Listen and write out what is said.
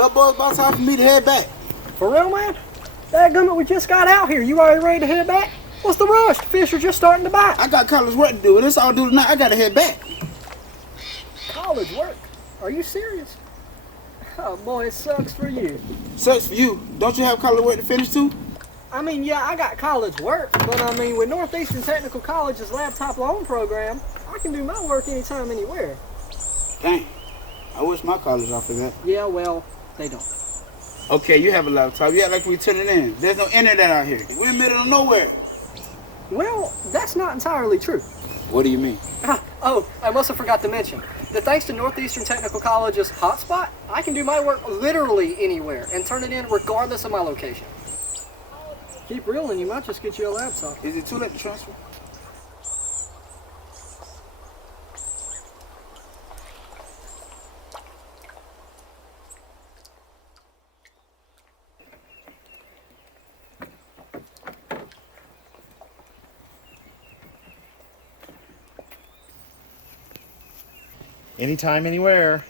Well, boy, it's about time for me to head back. For real, man? Dadgummit, we just got out here. You already ready to head back? What's the rush? The fish are just starting to bite. I got college work to do, and it's all due tonight. I gotta head back. College work? Are you serious? Oh, boy, it sucks for you. Sucks for you. Don't you have college work to finish too? I mean, yeah, I got college work, but I mean, with Northeastern Technical College's laptop loan program, I can do my work anytime, anywhere. Dang. I wish my college offered that. Yeah, well, they don't. Okay, you have a laptop. You act like we turning in. There's no internet out here. We're in the middle of nowhere. Well, that's not entirely true. What do you mean? Oh, I must have forgot to mention that thanks to Northeastern Technical College's hotspot, I can do my work literally anywhere and turn it in regardless of my location. Keep reeling, you might just get you a laptop. Is it too late to transfer? Anytime, anywhere.